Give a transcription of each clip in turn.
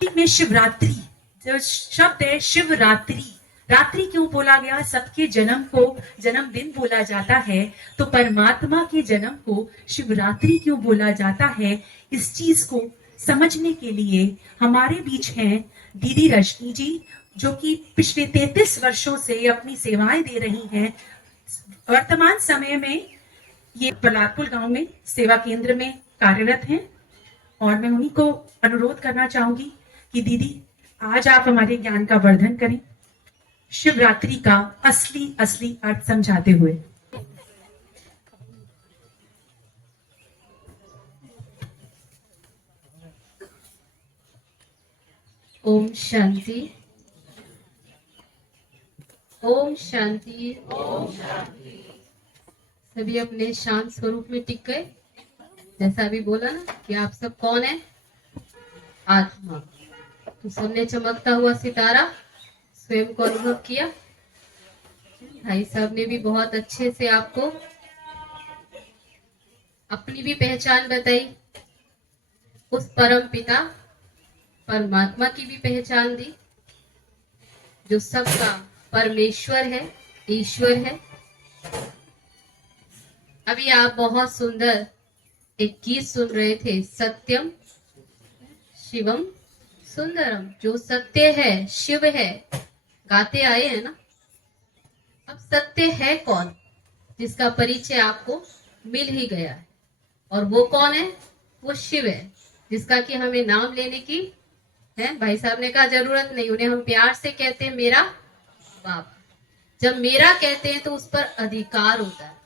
में शिवरात्रि, जो शब्द है शिवरात्रि, रात्रि क्यों बोला गया? सबके जन्म को जन्मदिन बोला जाता है, तो परमात्मा के जन्म को शिवरात्रि क्यों बोला जाता है? इस चीज को समझने के लिए हमारे बीच हैं दीदी रश्मि जी, जो कि पिछले 33 वर्षों से अपनी सेवाएं दे रही हैं। वर्तमान समय में ये पलारपुर गांव में सेवा केंद्र में कार्यरत हैं, और मैं उन्हीं को अनुरोध करना चाहूंगी कि दीदी आज आप हमारे ज्ञान का वर्धन करें, शिवरात्रि का असली असली अर्थ समझाते हुए। ओम शांति, ओम शांति, ओम शांति। सभी अपने शांत स्वरूप में टिक गए। जैसा अभी बोला ना कि आप सब कौन है? आत्मा। तो सबने चमकता हुआ सितारा स्वयं को अनुभव किया। भाई साहब ने भी बहुत अच्छे से आपको अपनी भी पहचान बताई, उस परम पिता परमात्मा की भी पहचान दी, जो सबका परमेश्वर है, ईश्वर है। अभी आप बहुत सुंदर एक गीत सुन रहे थे, सत्यम शिवम सुंदरम। जो सत्य है, शिव है, गाते आए हैं ना। अब सत्य है कौन, जिसका परिचय आपको मिल ही गया है, और वो कौन है? वो शिव है, जिसका कि हमें नाम लेने की है। भाई साहब ने कहा जरूरत नहीं, उन्हें हम प्यार से कहते हैं मेरा बाप। जब मेरा कहते हैं तो उस पर अधिकार होता है,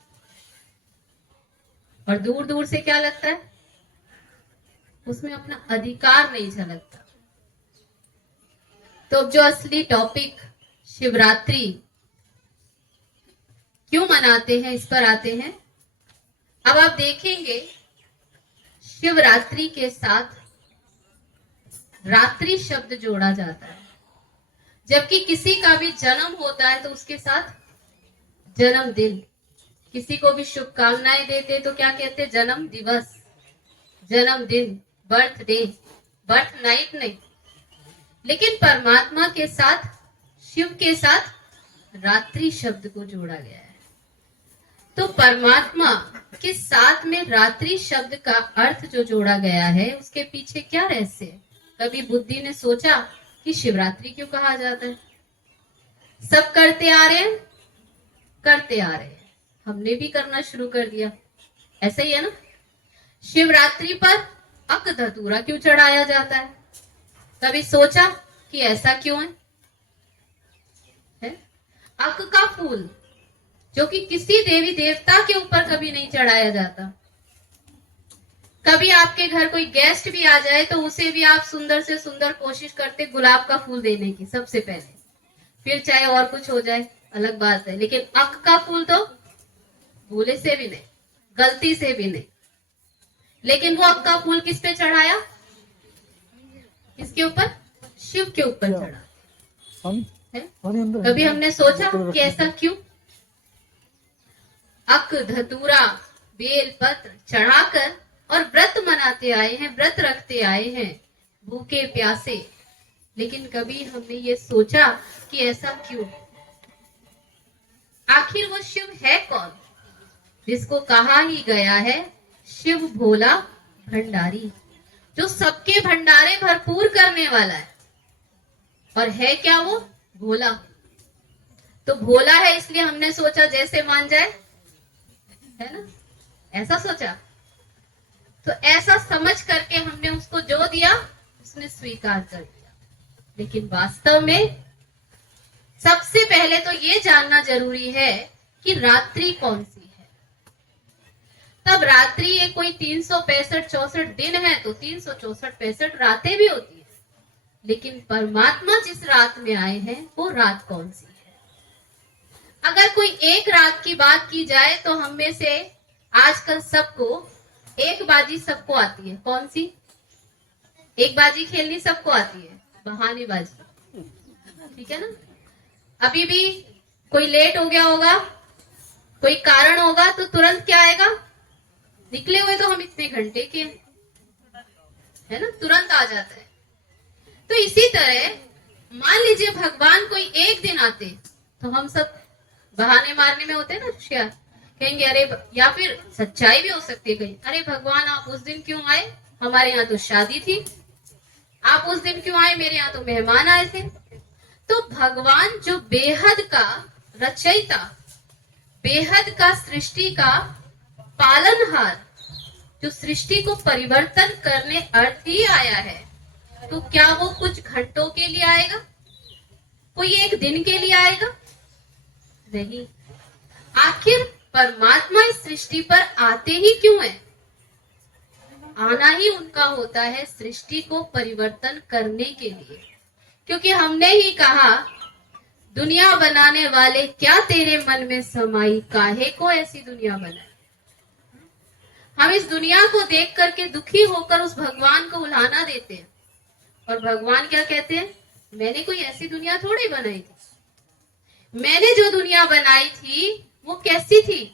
और दूर दूर से क्या लगता है? उसमें अपना अधिकार नहीं झलकता। तो जो असली टॉपिक शिवरात्रि क्यों मनाते हैं, इस पर आते हैं। अब आप देखेंगे शिवरात्रि के साथ रात्रि शब्द जोड़ा जाता है। जबकि किसी का भी जन्म होता है तो उसके साथ जन्मदिन, किसी को भी शुभकामनाएं देते तो क्या कहते? जन्म दिवस, जन्मदिन, बर्थडे, बर्थ नाइट नहीं। लेकिन परमात्मा के साथ, शिव के साथ रात्रि शब्द को जोड़ा गया है। तो परमात्मा के साथ में रात्रि शब्द का अर्थ जो जोड़ा गया है, उसके पीछे क्या रहस्य है? कभी बुद्धि ने सोचा कि शिवरात्रि क्यों कहा जाता है? सब करते आ रहे हैं, करते आ रहे हैं, हमने भी करना शुरू कर दिया। ऐसा ही है ना। शिवरात्रि पर अक धतूरा क्यों चढ़ाया जाता है? कभी सोचा कि ऐसा क्यों है? अक का फूल जो कि किसी देवी देवता के ऊपर कभी नहीं चढ़ाया जाता। कभी आपके घर कोई गेस्ट भी आ जाए तो उसे भी आप सुंदर से सुंदर कोशिश करते गुलाब का फूल देने की सबसे पहले, फिर चाहे और कुछ हो जाए अलग बात है। लेकिन अक का फूल तो भूले से भी नहीं, गलती से भी नहीं। लेकिन वो अक का फूल किस पे चढ़ाया? किसके ऊपर? शिव के ऊपर चढ़ा है। कभी हमने सोचा कि ऐसा क्यों? अक धतूरा बेल पत्र चढ़ाकर और व्रत मनाते आए हैं, व्रत रखते आए हैं, भूखे प्यासे। लेकिन कभी हमने ये सोचा कि ऐसा क्यों? आखिर वो शिव है कौन, जिसको कहा ही गया है शिव भोला भंडारी, जो सबके भंडारे भरपूर करने वाला है। और है क्या वो? भोला। तो भोला है इसलिए हमने सोचा जैसे मान जाए, है ना, ऐसा सोचा। तो ऐसा समझ करके हमने उसको जो दिया उसने स्वीकार कर दिया। लेकिन वास्तव में सबसे पहले तो ये जानना जरूरी है कि रात्रि कौन सी है। तब रात्रि ये कोई 365-64 दिन है तो 364-65 रातें भी होती है। लेकिन परमात्मा जिस रात में आए हैं वो रात कौन सी है? अगर कोई एक रात की बात की जाए तो हम में से आजकल सबको एक बाजी सबको आती है। कौन सी? एक बाजी खेलनी सबको आती है, बहानेबाजी, ठीक है ना। अभी भी कोई लेट हो गया होगा, कोई कारण होगा तो तुरंत क्या आएगा? निकले हुए तो हम इतने घंटे के, है ना, तुरंत आ जाता है। तो इसी तरह मान लीजिए भगवान कोई एक दिन आते, तो हम सब बहाने मारने में होते ना होशियार, कहेंगे अरे, या फिर सच्चाई भी हो सकती है कहीं, अरे भगवान आप उस दिन क्यों आए, हमारे यहाँ तो शादी थी, आप उस दिन क्यों आए, मेरे यहाँ तो मेहमान आए थे। तो भगवान जो बेहद का रचयिता, बेहद का सृष्टि का पालनहार, जो सृष्टि को परिवर्तन करने अर्थ ही आया है, तो क्या वो कुछ घंटों के लिए आएगा, कोई एक दिन के लिए आएगा? नहीं। आखिर परमात्मा इस सृष्टि पर आते ही क्यों है? आना ही उनका होता है सृष्टि को परिवर्तन करने के लिए, क्योंकि हमने ही कहा, दुनिया बनाने वाले क्या तेरे मन में समाई, काहे को ऐसी दुनिया बनाई। हम इस दुनिया को देख करके दुखी होकर उस भगवान को उल्हाना देते हैं, और भगवान क्या कहते हैं, मैंने कोई ऐसी दुनिया थोड़ी बनाई थी, मैंने जो दुनिया बनाई थी वो कैसी थी,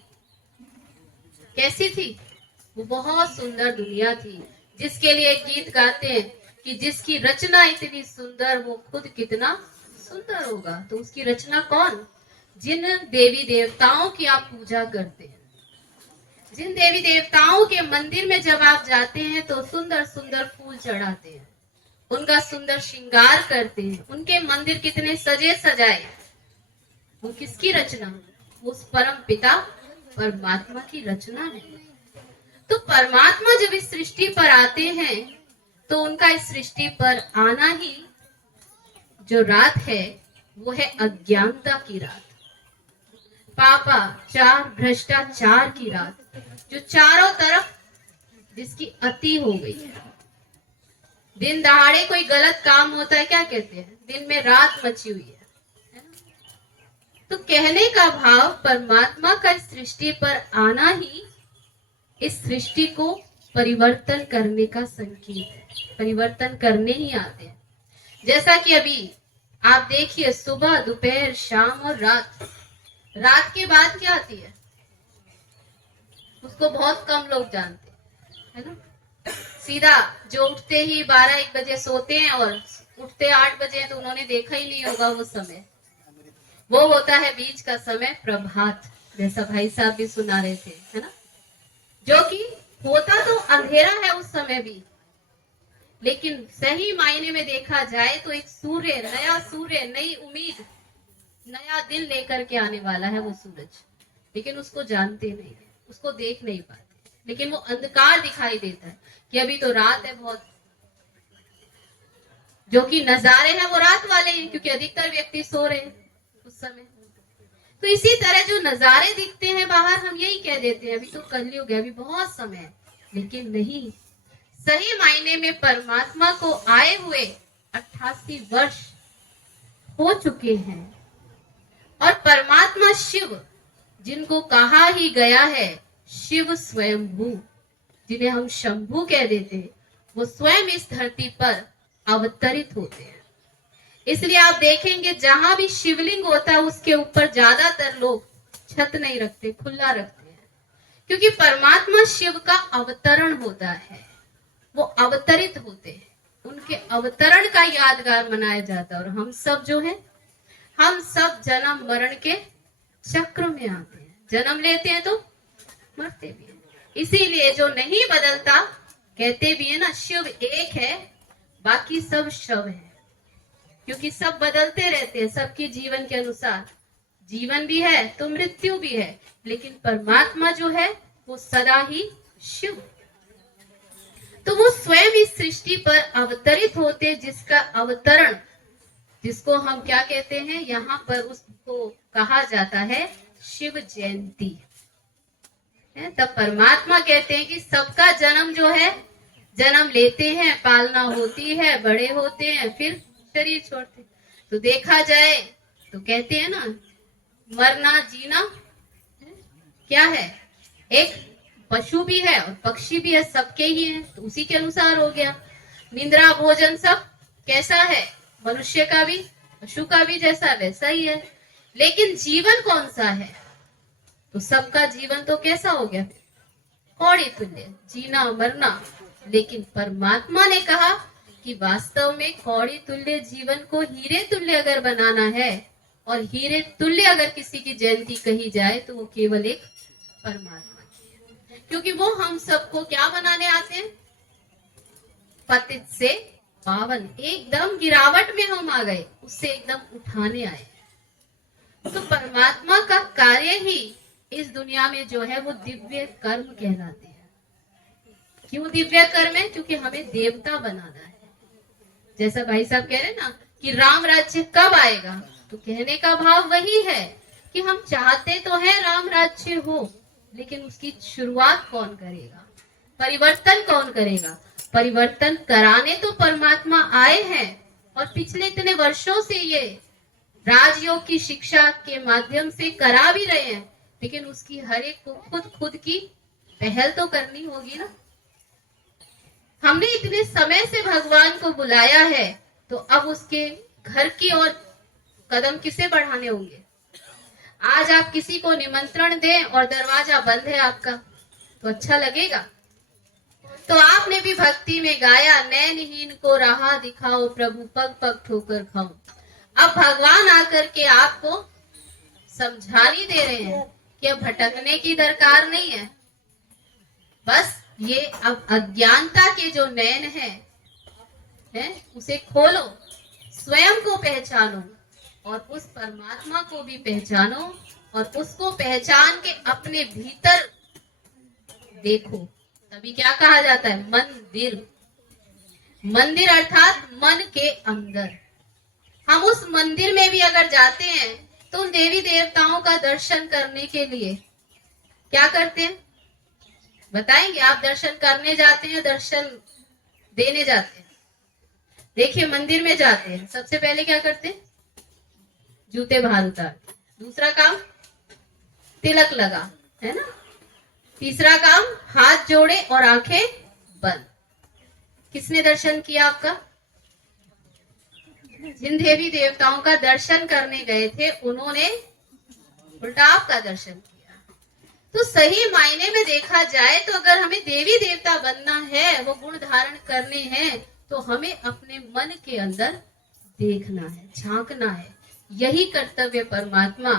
कैसी थी? वो बहुत सुंदर दुनिया थी, जिसके लिए गीत गाते हैं कि जिसकी रचना इतनी सुंदर वो खुद कितना सुंदर होगा। तो उसकी रचना कौन? जिन देवी देवताओं की आप पूजा करते हैं, जिन देवी देवताओं के मंदिर में जब आप जाते हैं तो सुंदर सुंदर फूल चढ़ाते हैं, उनका सुंदर श्रृंगार करते हैं, उनके मंदिर कितने सजे सजाए, वो किसकी रचना? उस परम पिता परमात्मा की रचना है। तो परमात्मा जब इस सृष्टि पर आते हैं तो उनका इस सृष्टि पर आना ही जो रात है वो है अज्ञानता की रात, पापाचार भ्रष्टाचार की रात, जो चारों तरफ जिसकी अति हो गई है। दिन दहाड़े कोई गलत काम होता है, क्या कहते हैं, दिन में रात मची हुई है ना? तो कहने का भाव, परमात्मा का इस सृष्टि पर आना ही इस सृष्टि को परिवर्तन करने का संकेत है, परिवर्तन करने ही आते हैं। जैसा कि अभी आप देखिए, सुबह दोपहर शाम और रात, रात के बाद क्या आती है उसको बहुत कम लोग जानते हैं, है ना? सीधा जो उठते ही 12-1 बजे सोते हैं और उठते 8 बजे, तो उन्होंने देखा ही नहीं होगा वो समय, वो होता है बीच का समय प्रभात, जैसा भाई साहब भी सुना रहे थे, है ना? जो कि होता तो अंधेरा है उस समय भी, लेकिन सही मायने में देखा जाए तो एक सूर्य, नया सूर्य, नई उम्मीद, नया दिन लेकर के आने वाला है वो सूरज, लेकिन उसको जानते नहीं है, उसको देख नहीं पाते, लेकिन वो अंधकार दिखाई देता है कि अभी तो रात है बहुत, जो कि नजारे हैं वो रात वाले हैं, क्योंकि अधिकतर व्यक्ति सो रहे हैं उस समय। तो इसी तरह जो नजारे दिखते हैं बाहर, हम यही कह देते हैं अभी तो कलयुग है, अभी बहुत समय है, लेकिन नहीं, सही मायने में परमात्मा को आए हुए 88 वर्ष हो चुके हैं, और परमात्मा शिव, जिनको कहा ही गया है शिव स्वयंभू, जिन्हें हम शंभू कह देते हैं, वो स्वयं इस धरती पर अवतरित होते हैं। इसलिए आप देखेंगे जहां भी शिवलिंग होता है उसके ऊपर ज्यादातर लोग छत नहीं रखते, खुला रखते हैं, क्योंकि परमात्मा शिव का अवतरण होता है, वो अवतरित होते हैं, उनके अवतरण का यादगार मनाया जाता है। और हम सब जो है, हम सब जन्म मरण के चक्र में आते हैं, जन्म लेते हैं तो मरते भी हैं। इसीलिए जो नहीं बदलता, कहते भी है ना, शिव एक है बाकी सब शव है, क्योंकि सब बदलते रहते हैं, सबके जीवन के अनुसार, जीवन भी है तो मृत्यु भी है, लेकिन परमात्मा जो है वो सदा ही शिव। तो वो स्वयं इस सृष्टि पर अवतरित होते, जिसका अवतरण, जिसको हम क्या कहते हैं, यहाँ पर उसको कहा जाता है शिव जयंती। तब परमात्मा कहते हैं कि सबका जन्म जो है, जन्म लेते हैं, पालना होती है, बड़े होते हैं, फिर शरीर छोड़ते। तो देखा जाए तो कहते हैं ना, मरना जीना क्या है, एक पशु भी है और पक्षी भी है, सबके ही है, तो उसी के अनुसार हो गया। निद्रा भोजन सब कैसा है, मनुष्य का भी पशु का भी जैसा वैसा ही है, लेकिन जीवन कौन सा है, तो सबका जीवन तो कैसा हो गया, कौड़ी तुल्य, जीना मरना। लेकिन परमात्मा ने कहा कि वास्तव में कौड़ी तुल्य जीवन को हीरे तुल्य अगर बनाना है और हीरे तुल्य अगर किसी की जयंती कही जाए तो वो केवल एक परमात्मा की है, क्योंकि वो हम सबको क्या बनाने आते हैं, पतित से पावन, एकदम गिरावट में हम आ गए, उससे एकदम उठाने आए। तो परमात्मा का कार्य ही इस दुनिया में जो है वो दिव्य कर्म कहलाते हैं। क्यों दिव्य कर्म है? क्योंकि हमें देवता बनाना है। जैसा भाई साहब कह रहे हैं ना कि राम राज्य कब आएगा, तो कहने का भाव वही है कि हम चाहते तो है राम राज्य हो, लेकिन उसकी शुरुआत कौन करेगा, परिवर्तन कौन करेगा? परिवर्तन कराने तो परमात्मा आए हैं और पिछले इतने वर्षों से ये राजयोग की शिक्षा के माध्यम से करा भी रहे हैं, लेकिन उसकी हर एक को खुद की पहल तो करनी होगी ना। हमने इतने समय से भगवान को बुलाया है, तो अब उसके घर की ओर कदम किसे बढ़ाने होंगे? आज आप किसी को निमंत्रण दें और दरवाजा बंद है आपका, तो अच्छा लगेगा? तो आपने भी भक्ति में गाया, नैनहीन को राह दिखाओ प्रभु, पग पग ठोकर खाओ। अब भगवान आकर के आपको समझानी दे रहे हैं कि अब भटकने की दरकार नहीं है, बस ये अब अज्ञानता के जो नैन है उसे खोलो, स्वयं को पहचानो और उस परमात्मा को भी पहचानो और उसको पहचान के अपने भीतर देखो। तभी क्या कहा जाता है? मंदिर। मंदिर अर्थात मन के अंदर। हम उस मंदिर में भी अगर जाते हैं तो उन देवी देवताओं का दर्शन करने के लिए क्या करते हैं बताएंगे? आप दर्शन करने जाते हैं, दर्शन देने जाते हैं? देखिए, मंदिर में जाते हैं, सबसे पहले क्या करते हैं? जूते बाहर उतारते। दूसरा काम तिलक लगा, है ना? तीसरा काम हाथ जोड़े और आंखें बंद। किसने दर्शन किया आपका? जिन देवी देवताओं का दर्शन करने गए थे उन्होंने उल्टा आपका दर्शन किया। तो सही मायने में देखा जाए तो अगर हमें देवी देवता बनना है, वो गुण धारण करने हैं, तो हमें अपने मन के अंदर देखना है, झांकना है। यही कर्तव्य परमात्मा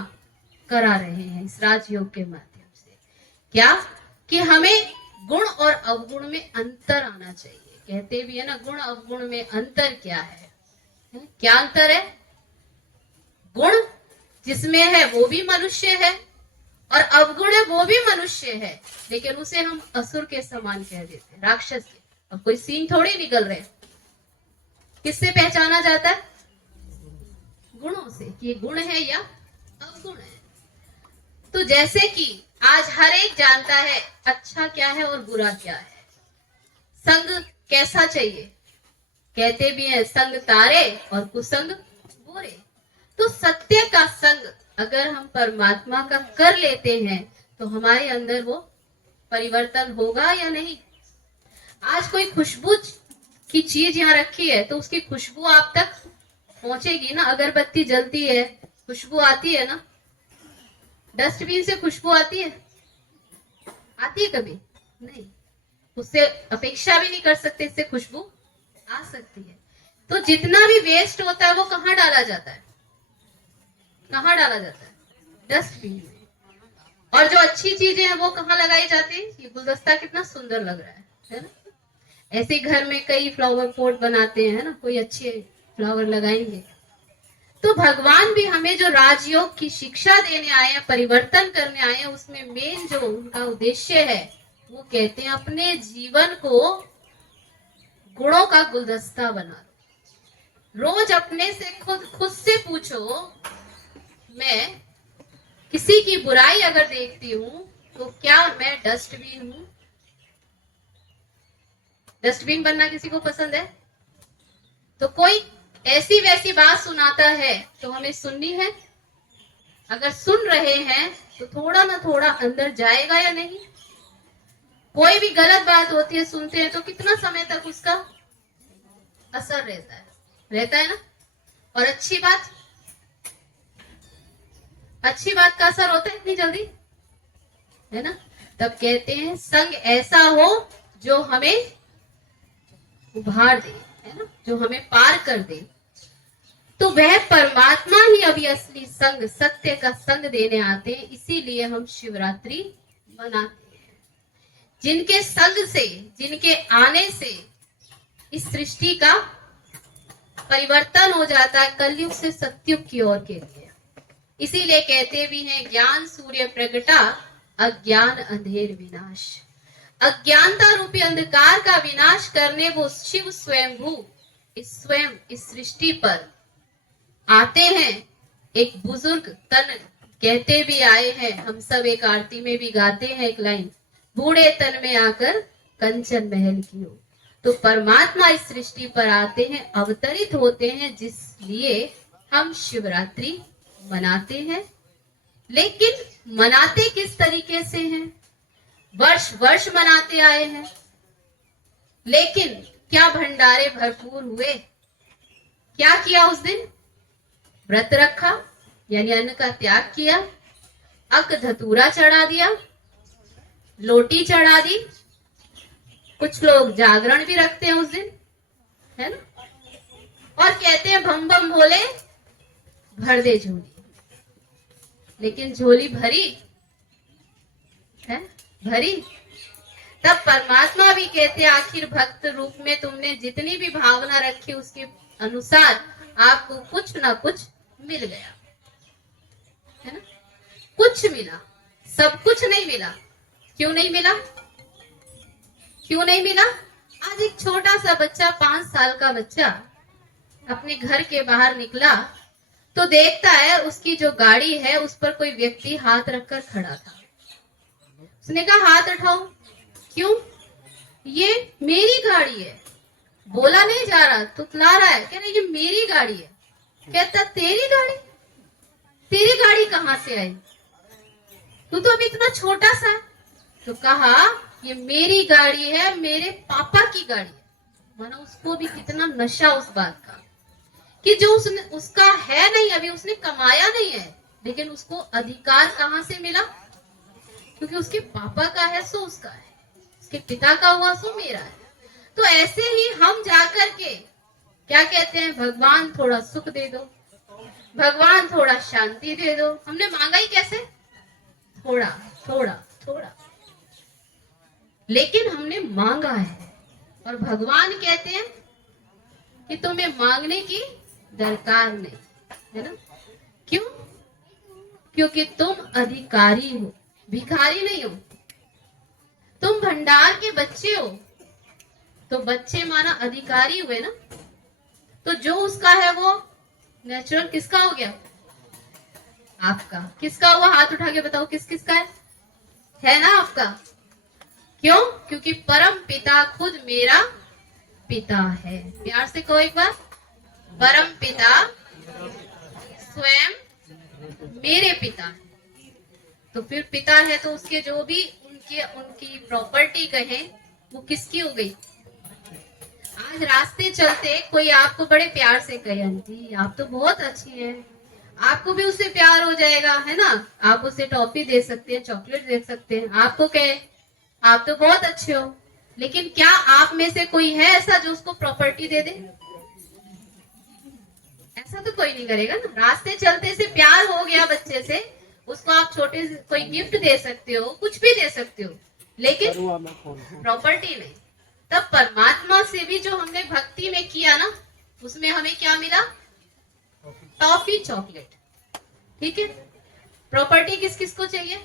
करा रहे हैं इस राजयोग के माध्यम से। क्या? कि हमें गुण और अवगुण में अंतर आना चाहिए। कहते भी है ना, गुण अवगुण में अंतर क्या है? क्या अंतर है? गुण जिसमें है वो भी मनुष्य है और अवगुण है वो भी मनुष्य है, लेकिन उसे हम असुर के समान कह देते हैं, राक्षस के। अब कोई सीन थोड़ी निकल रहे। किससे पहचाना जाता है? गुणों से, कि ये गुण है या अवगुण है। तो जैसे कि आज हर एक जानता है अच्छा क्या है और बुरा क्या है, संग कैसा चाहिए। कहते भी हैं संग तारे और कुसंग बुरे। तो सत्य का संग अगर हम परमात्मा का कर लेते हैं तो हमारे अंदर वो परिवर्तन होगा या नहीं? आज कोई खुशबू की चीज यहाँ रखी है तो उसकी खुशबू आप तक पहुंचेगी ना। अगरबत्ती जलती है, खुशबू आती है ना। डस्टबिन से खुशबू आती है? आती है कभी? नहीं। उससे अपेक्षा भी नहीं कर सकते इससे खुशबू आ सकती है। तो जितना भी वेस्ट होता है वो कहाँ डाला जाता है? कहाँ डाला जाता है? डस्टबिन में। और जो अच्छी चीजें हैं वो कहाँ लगाई जाती है? ये गुलदस्ता कितना सुंदर लग रहा है ना? ऐसे घर में कई फ्लावर पॉट बनाते हैं ना, कोई अच्छे फ्लावर लगाएंगे। तो भगवान भी हमें जो राजयोग की शिक्षा देने आए हैं, परिवर्तन करने आए हैं, उसमें मेन जो उनका उद्देश्य है वो कहते हैं अपने जीवन को गुणों का गुलदस्ता बना लो। रोज अपने से खुद से पूछो, मैं किसी की बुराई अगर देखती हूं तो क्या मैं डस्टबिन हूं? डस्टबिन बनना किसी को पसंद है? तो कोई ऐसी वैसी बात सुनाता है तो हमें सुननी है। अगर सुन रहे हैं तो थोड़ा ना थोड़ा अंदर जाएगा या नहीं? कोई भी गलत बात होती है, सुनते हैं तो कितना समय तक उसका असर रहता है ना। और अच्छी बात का असर होता है इतनी जल्दी, है ना? तब कहते हैं संग ऐसा हो जो हमें उभार दे, है ना, जो हमें पार कर दे, तो वह परमात्मा ही अभी असली संग, सत्य का संग देने आते हैं। इसीलिए हम शिवरात्रि मनाते हैं। जिनके संग से, जिनके आने से इस सृष्टि का परिवर्तन हो जाता है कलयुग से सतयुग की ओर के लिए। इसीलिए कहते भी हैं, ज्ञान सूर्य प्रगटा, अज्ञान अंधेर विनाश। अज्ञानता रूपी अंधकार का विनाश करने वो शिव स्वयंभू स्वयं इस सृष्टि पर आते हैं। एक बुजुर्ग तन कहते भी आए हैं, हम सब एक आरती में भी गाते हैं एक लाइन, बूढ़े तन में आकर कंचन महल की हो। तो परमात्मा इस सृष्टि पर आते हैं, अवतरित होते हैं, जिसलिए हम शिवरात्रि मनाते हैं। लेकिन मनाते किस तरीके से हैं? वर्ष वर्ष मनाते आए हैं, लेकिन क्या भंडारे भरपूर हुए? क्या किया उस दिन? व्रत रखा, यानी अन्न का त्याग किया, अक धतूरा चढ़ा दिया, लोटी चढ़ा दी, कुछ लोग जागरण भी रखते हैं उस दिन, है ना, और कहते हैं बम बम भोले भर दे झोली। लेकिन झोली भरी है? भरी? तब परमात्मा भी कहते हैं, आखिर भक्त रूप में तुमने जितनी भी भावना रखी उसके अनुसार आपको कुछ ना कुछ मिल गया, है ना, कुछ मिला, सब कुछ नहीं मिला। क्यों नहीं मिला? क्यों नहीं मिला? आज एक छोटा सा बच्चा, 5 साल का बच्चा अपने घर के बाहर निकला तो देखता है उसकी जो गाड़ी है उस पर कोई व्यक्ति हाथ रखकर खड़ा था। उसने कहा, हाथ उठाओ। क्यों? ये मेरी गाड़ी है। बोला नहीं जा रहा, तुतला रहा है, कह रहा ये मेरी गाड़ी है। कहता, तेरी गाड़ी? तेरी गाड़ी कहां से आई? तू तो अभी इतना छोटा सा। तो कहा, ये मेरी गाड़ी है, मेरे पापा की गाड़ी है। मानो उसको भी कितना नशा उस बात का कि जो उसने, उसका है नहीं, अभी उसने कमाया नहीं है, लेकिन उसको अधिकार कहां से मिला? क्योंकि उसके पापा का है सो उसका है, उसके पिता का हुआ सो मेरा है। तो ऐसे ही हम जाकर के क्या कहते हैं, भगवान थोड़ा सुख दे दो, भगवान थोड़ा शांति दे दो। हमने मांगा ही कैसे? थोड़ा थोड़ा थोड़ा, लेकिन हमने मांगा है। और भगवान कहते हैं कि तुम्हें मांगने की दरकार नहीं, है ना। क्यों? क्योंकि तुम अधिकारी हो, भिखारी नहीं हो। तुम भंडार के बच्चे हो, तो बच्चे माना अधिकारी हुए ना। तो जो उसका है वो नेचुरल किसका हो गया? आपका। किसका हुआ? हाथ उठा के बताओ, किस किसका है ना आपका। क्यों? क्योंकि परम पिता खुद मेरा पिता है। प्यार से कहो एक बार, परम पिता स्वयं मेरे पिता है। तो फिर पिता है तो उसके जो भी उनकी प्रॉपर्टी कहे वो किसकी हो गई? आज रास्ते चलते कोई आपको बड़े प्यार से कहे, आंटी आप तो बहुत अच्छी हैं, आपको भी उससे प्यार हो जाएगा, है ना। आप उसे टॉफी दे सकते हैं, चॉकलेट दे सकते हैं। आपको कहे आप तो बहुत अच्छे हो, लेकिन क्या आप में से कोई है ऐसा जो उसको प्रॉपर्टी दे दे? ऐसा तो कोई नहीं करेगा ना। रास्ते चलते से प्यार हो गया बच्चे से, उसको आप छोटे से कोई गिफ्ट दे सकते हो, कुछ भी दे सकते हो, लेकिन प्रॉपर्टी नहीं। तब परमात्मा से भी जो हमने भक्ति में किया ना, उसमें हमें क्या मिला? Toffee, chocolate. ठीक है। प्रॉपर्टी किस किस को चाहिए?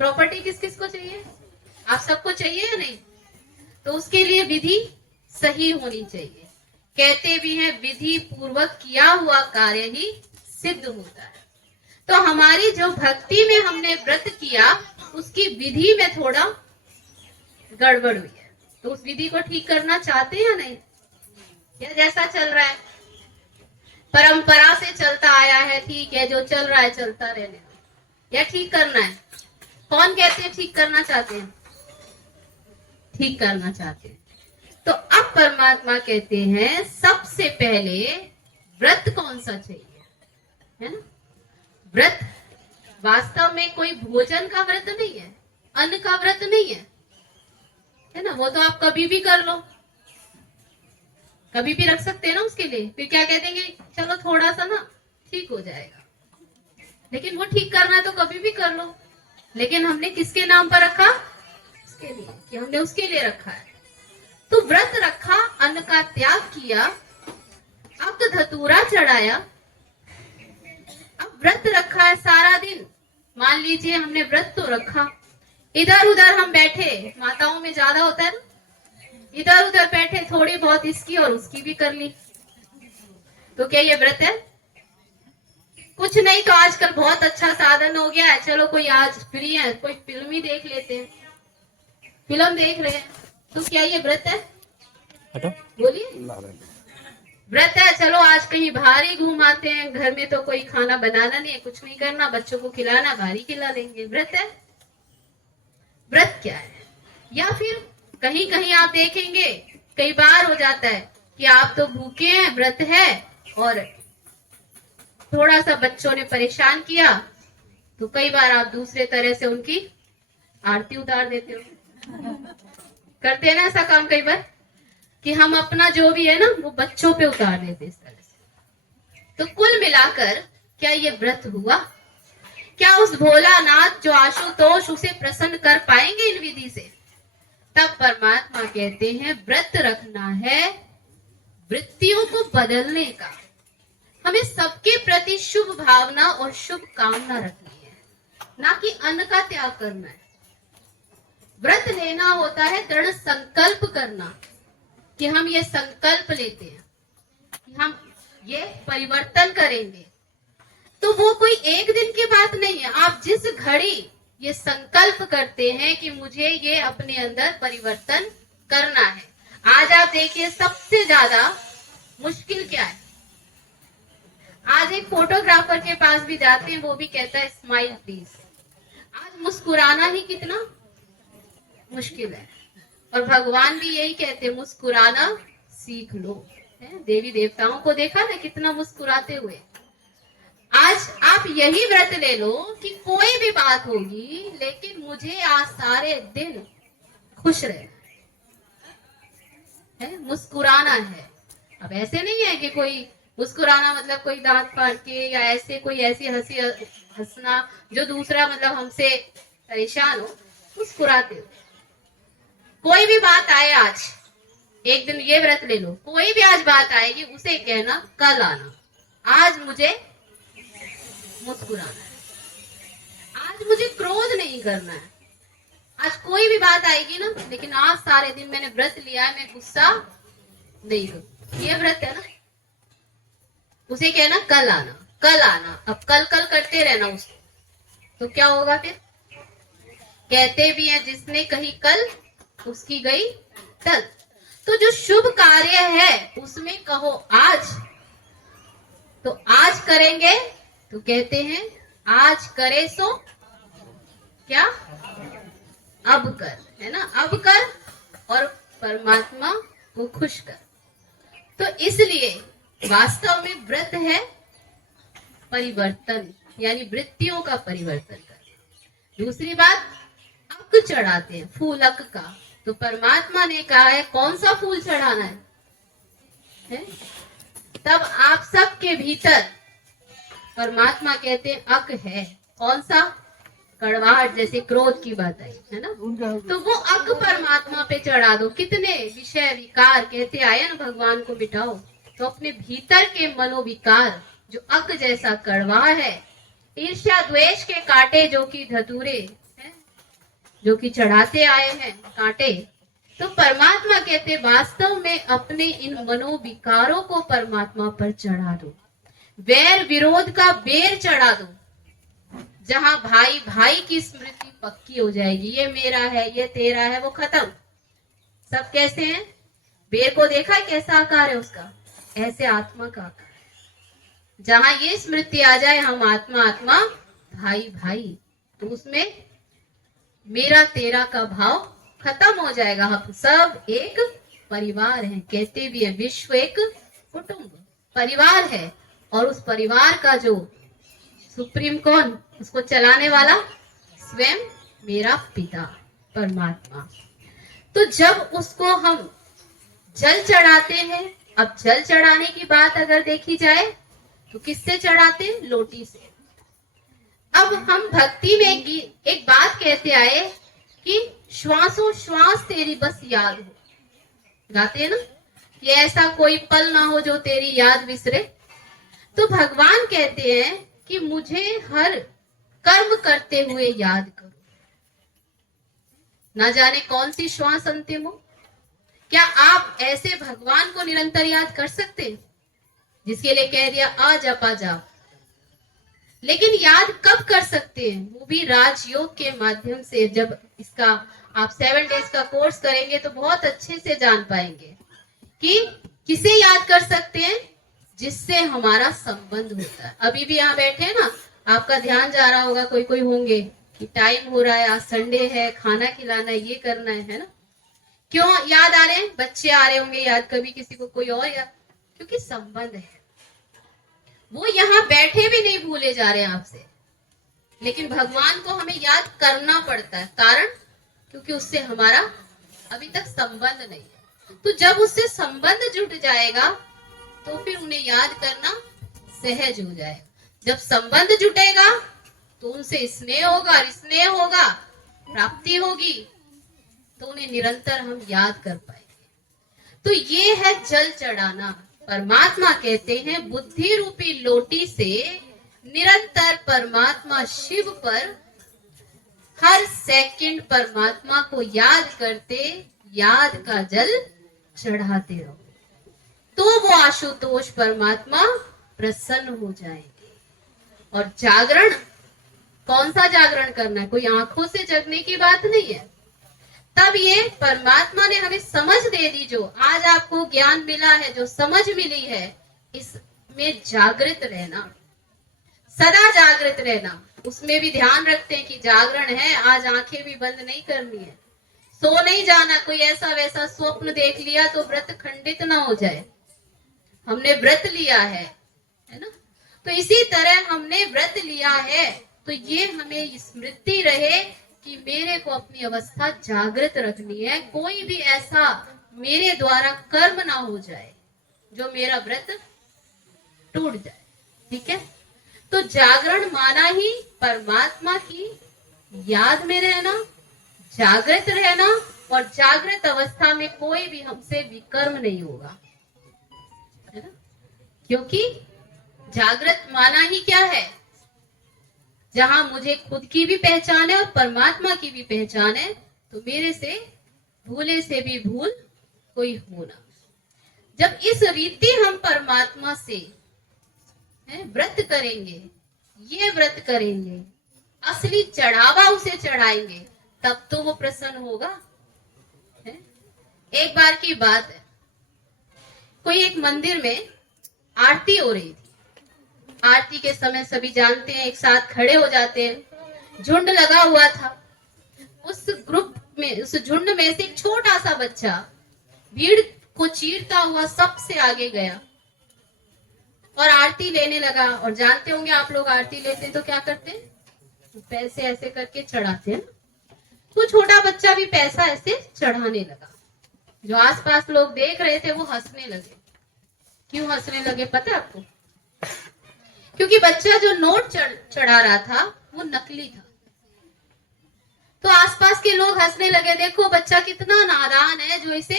प्रॉपर्टी किस किस को चाहिए? आप सबको चाहिए या नहीं? तो उसके लिए विधि सही होनी चाहिए। कहते भी हैं, विधि पूर्वक किया हुआ कार्य ही सिद्ध होता है। तो हमारी जो भक्ति में हमने व्रत किया, उसकी विधि में थोड़ा गड़बड़ हुई है। तो उस विधि को ठीक करना चाहते हैं या नहीं? या जैसा चल रहा है परंपरा से चलता आया है, ठीक है, जो चल रहा है चलता रहने दो, या ठीक करना है? कौन कहते हैं ठीक करना चाहते हैं? ठीक करना चाहते हैं। तो अब परमात्मा कहते हैं, सबसे पहले व्रत कौन सा चाहिए, है ना। व्रत वास्तव में कोई भोजन का व्रत नहीं है, अन्न का व्रत नहीं है, है ना। वो तो आप कभी भी कर लो, कभी भी रख सकते हैं ना उसके लिए, फिर क्या कह देंगे, चलो थोड़ा सा ना ठीक हो जाएगा, लेकिन वो ठीक करना है तो कभी भी कर लो। लेकिन हमने किसके नाम पर रखा, उसके लिए, कि हमने उसके लिए रखा है। तो व्रत रखा, अन्न का त्याग किया, अब तो धतूरा चढ़ाया। अब व्रत रखा है सारा दिन, मान लीजिए हमने व्रत तो रखा, इधर उधर हम बैठे, माताओं में ज्यादा होता है ना, इधर उधर बैठे, थोड़ी बहुत इसकी और उसकी भी कर ली, तो क्या ये व्रत है? कुछ नहीं तो आजकल बहुत अच्छा साधन हो गया है, चलो कोई आज फ्री है, कोई फिल्म ही देख लेते हैं, फिल्म देख रहे हैं, तो क्या ये व्रत है? बोलिए, व्रत है, चलो आज कहीं बाहर ही घूम आते हैं, घर में तो कोई खाना बनाना नहीं है, कुछ नहीं करना, बच्चों को खिलाना, बाहर ही खिला देंगे, व्रत है? व्रत क्या है? या फिर कहीं कहीं आप देखेंगे, कई बार हो जाता है कि आप तो भूखे हैं, व्रत है, और थोड़ा सा बच्चों ने परेशान किया, तो कई बार आप दूसरे तरह से उनकी आरती उतार देते हो, करते हैं ना ऐसा काम कई बार, कि हम अपना जो भी है ना वो बच्चों पे उतार देते इस तरह से। तो कुल मिलाकर क्या ये व्रत हुआ? क्या उस भोलानाथ जो आशुतोष उसे प्रसन्न कर पाएंगे इन विधि से? तब परमात्मा कहते हैं व्रत रखना है वृत्तियों को बदलने का, हमें सबके प्रति शुभ भावना और शुभ कामना रखनी है, ना कि अन्न का त्याग करना है। व्रत लेना होता है दृढ़ संकल्प करना, कि हम ये संकल्प लेते हैं कि हम ये परिवर्तन करेंगे। तो वो कोई एक दिन की बात नहीं है, आप जिस घड़ी ये संकल्प करते हैं कि मुझे ये अपने अंदर परिवर्तन करना है। आज आप देखिए सबसे ज्यादा मुश्किल क्या है, आज एक फोटोग्राफर के पास भी जाते हैं, वो भी कहता है स्माइल प्लीज। आज मुस्कुराना ही कितना मुश्किल है, और भगवान भी यही कहते हैं मुस्कुराना सीख लो। देवी देवताओं को देखा ना कितना मुस्कुराते हुए। आज आप यही व्रत ले लो कि कोई भी बात होगी, लेकिन मुझे आज सारे दिन खुश रहना है, मुस्कुराना है। अब ऐसे नहीं है कि कोई मुस्कुराना मतलब कोई दांत फाड़ के, या ऐसे कोई ऐसी हंसी हंसना जो दूसरा मतलब हमसे परेशान हो, मुस्कुराते हो। कोई भी बात आए, आज एक दिन ये व्रत ले लो, कोई भी आज बात आएगी उसे कहना कल आना, आज मुझे मुस्कुराना है, आज मुझे क्रोध नहीं करना है। आज कोई भी बात आएगी ना, लेकिन आज सारे दिन मैंने व्रत लिया है, मैं गुस्सा नहीं करूं, ये व्रत है ना। उसे कहना कल आना, कल आना, अब कल कल करते रहना उसको, तो क्या होगा फिर? कहते भी है जिसने कही कल उसकी गई टल। तो जो शुभ कार्य है उसमें कहो आज, तो आज करेंगे तो कहते हैं आज करे सो क्या अब कर, है ना, अब कर और परमात्मा को खुश कर। तो इसलिए वास्तव में व्रत है परिवर्तन, यानी वृत्तियों का परिवर्तन करना। दूसरी बात, अक चढ़ाते हैं, फूल अक का, तो परमात्मा ने कहा है कौन सा फूल चढ़ाना है? तब आप सबके भीतर परमात्मा कहते हैं अक है, कौन सा? कड़वाहट, जैसे क्रोध की बात आई है ना, तो वो अक परमात्मा पे चढ़ा दो। कितने विषय विकार कहते आए ना भगवान को बिठाओ, तो अपने भीतर के मनोविकार जो अक जैसा कड़वा है, ईर्ष्या द्वेष के कांटे जो कि धतूरे हैं, जो कि चढ़ाते आए हैं कांटे, तो परमात्मा कहते वास्तव में अपने इन मनोविकारों को परमात्मा पर चढ़ा दो। वैर विरोध का बेर चढ़ा दो, जहां भाई भाई की स्मृति पक्की हो जाएगी, ये मेरा है, ये तेरा है, वो खत्म। सब कैसे हैं? बेर को देखा है कैसा आकार है उसका? ऐसे आत्मा का आकार है। जहां ये स्मृति आ जाए हम आत्मा आत्मा, भाई भाई, तो उसमें मेरा तेरा का भाव खत्म हो जाएगा। हम सब एक परिवार है, कहते भी है विश्व एक कुटुंब, परिवार है। और उस परिवार का जो सुप्रीम कौन, उसको चलाने वाला स्वयं मेरा पिता परमात्मा। तो जब उसको हम जल चढ़ाते हैं, अब जल चढ़ाने की बात अगर देखी जाए तो किससे चढ़ाते? लोटी से। अब हम भक्ति में एक बात कहते आए कि श्वासों श्वास तेरी बस याद हो, गाते हैं ना कि ऐसा कोई पल ना हो जो तेरी याद बिसरे। तो भगवान कहते हैं कि मुझे हर कर्म करते हुए याद करो। ना जाने कौन सी श्वास अंतिम हो। क्या आप ऐसे भगवान को निरंतर याद कर सकते हैं जिसके लिए कह दिया आ जपा जाप? लेकिन याद कब कर सकते हैं? वो भी राजयोग के माध्यम से। जब इसका आप 7 डेज का कोर्स करेंगे तो बहुत अच्छे से जान पाएंगे कि किसे याद कर सकते हैं, जिससे हमारा संबंध होता है। अभी भी यहाँ बैठे हैं ना, आपका ध्यान जा रहा होगा, कोई कोई होंगे कि टाइम हो रहा है, आज संडे है, खाना खिलाना है, ये करना है ना। क्यों याद आ रहे हैं? बच्चे आ रहे होंगे याद, कभी किसी को कोई और याद, क्योंकि संबंध है। वो यहाँ बैठे भी नहीं भूले जा रहे हैं आपसे, लेकिन भगवान को हमें याद करना पड़ता है। कारण क्योंकि उससे हमारा अभी तक संबंध नहीं है। तो जब उससे संबंध जुट जाएगा तो फिर उन्हें याद करना सहज हो जाएगा। जब संबंध जुटेगा तो उनसे स्नेह होगा, स्नेह होगा, प्राप्ति होगी, तो उन्हें निरंतर हम याद कर पाएंगे। तो ये है जल चढ़ाना। परमात्मा कहते हैं बुद्धि रूपी लोटी से निरंतर परमात्मा शिव पर हर सेकंड परमात्मा को याद करते, याद का जल चढ़ाते रहो, तो वो आशुतोष परमात्मा प्रसन्न हो जाएंगे। और जागरण, कौन सा जागरण करना है? कोई आंखों से जगने की बात नहीं है। तब ये परमात्मा ने हमें समझ दे दी, जो आज आपको ज्ञान मिला है, जो समझ मिली है, इसमें जागृत रहना, सदा जागृत रहना। उसमें भी ध्यान रखते हैं कि जागरण है, आज आंखें भी बंद नहीं करनी है, सो नहीं जाना। कोई ऐसा वैसा स्वप्न देख लिया तो व्रत खंडित ना हो जाए। हमने व्रत लिया है ना। तो इसी तरह हमने व्रत लिया है तो ये हमें स्मृति रहे कि मेरे को अपनी अवस्था जागृत रखनी है। कोई भी ऐसा मेरे द्वारा कर्म ना हो जाए जो मेरा व्रत टूट जाए। ठीक है, तो जागरण माना ही परमात्मा की याद में रहना, जागृत रहना, और जागृत अवस्था में कोई भी हमसे विकर्म नहीं होगा, है ना। क्योंकि जागृत माना ही क्या है? जहां मुझे खुद की भी पहचान है और परमात्मा की भी पहचान है, तो मेरे से भूले से भी भूल कोई होना। जब इस रीति हम परमात्मा से व्रत करेंगे, ये व्रत करेंगे, असली चढ़ावा उसे चढ़ाएंगे, तब तो वो प्रसन्न होगा। एक बार की बात है, कोई एक मंदिर में आरती हो रही थी। आरती के समय सभी जानते हैं एक साथ खड़े हो जाते हैं, झुंड लगा हुआ था। उस ग्रुप में, उस झुंड में से एक छोटा सा बच्चा भीड़ को चीरता हुआ सबसे आगे गया और आरती लेने लगा। और जानते होंगे आप लोग, आरती लेते हैं तो क्या करते हैं? पैसे ऐसे करके चढ़ाते हैं। तो छोटा बच्चा भी पैसा ऐसे चढ़ाने लगा। जो आसपास लोग देख रहे थे वो हंसने लगे। क्यों हंसने लगे पता है आपको? क्योंकि बच्चा जो नोट चढ़ा रहा था वो नकली था। तो आसपास के लोग हंसने लगे, देखो बच्चा कितना नादान है, जो इसे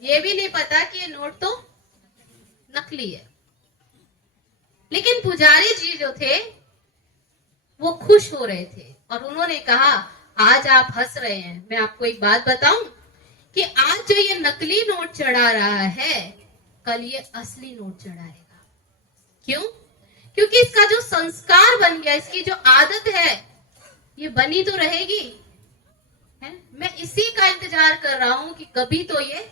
ये भी नहीं पता कि ये नोट तो नकली है। लेकिन पुजारी जी जो थे वो खुश हो रहे थे और उन्होंने कहा, आज आप हंस रहे हैं, मैं आपको एक बात बताऊं कि आज जो ये नकली नोट चढ़ा रहा है, कल ये असली नोट चढ़ाएगा। क्यों? क्योंकि इसका जो संस्कार बन गया, इसकी जो आदत है, ये बनी तो रहेगी है? मैं इसी का इंतजार कर रहा हूं कि कभी तो ये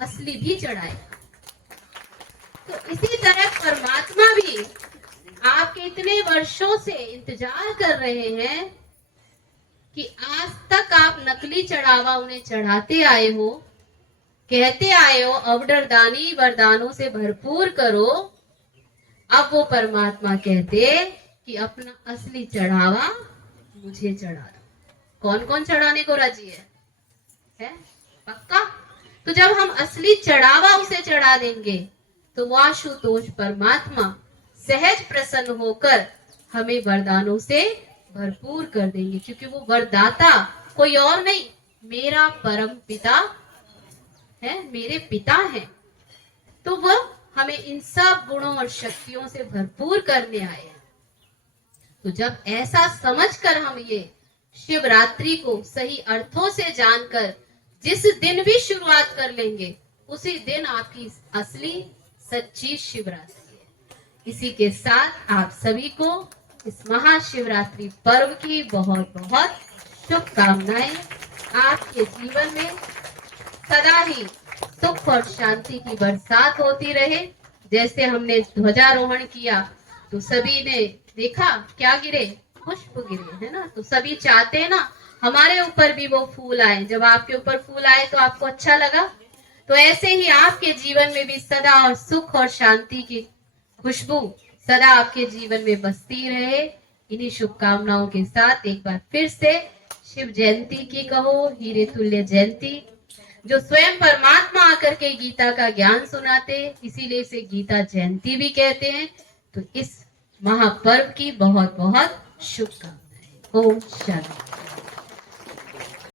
असली भी चढ़ाएगा। तो इसी तरह परमात्मा भी आपके इतने वर्षों से इंतजार कर रहे हैं कि आज तक आप नकली चढ़ावा उन्हें चढ़ाते आए हो, कहते आए हो अवडरदानी वरदानों से भरपूर करो। अब वो परमात्मा कहते कि अपना असली चढ़ावा मुझे चढ़ा दो। कौन कौन चढ़ाने को राजी है? पक्का? तो जब हम असली चढ़ावा उसे चढ़ा देंगे तो वो आशुतोष परमात्मा सहज प्रसन्न होकर हमें वरदानों से भरपूर कर देंगे, क्योंकि वो वरदाता कोई और नहीं, मेरा परम पिता है, मेरे पिता है। तो वह हमें इन सब गुणों और शक्तियों से भरपूर करने आए हैं। तो जब ऐसा समझकर हम ये शिवरात्रि को सही अर्थों से जानकर जिस दिन भी शुरुआत कर लेंगे, उसी दिन आपकी असली सच्ची शिवरात्रि है। इसी के साथ आप सभी को इस महाशिवरात्रि पर्व की बहुत बहुत शुभकामनाएं। आपके जीवन में सदा ही सुख और शांति की बरसात होती रहे। जैसे हमने ध्वजारोहण किया तो सभी ने देखा क्या गिरे, पुष्प गिरे, है ना। तो सभी चाहते हैं ना हमारे ऊपर भी वो फूल आए। जब आपके ऊपर फूल आए तो आपको अच्छा लगा। तो ऐसे ही आपके जीवन में भी सदा और सुख और शांति की खुशबू सदा आपके जीवन में बसती रहे। इन्हीं शुभकामनाओं के साथ एक बार फिर से शिव जयंती की कहो, हीरे तुल्य जयंती, जो स्वयं परमात्मा आकर के गीता का ज्ञान सुनाते, इसीलिए इसे गीता जयंती भी कहते हैं। तो इस महापर्व की बहुत बहुत शुभकामनाएं। ओम शांति।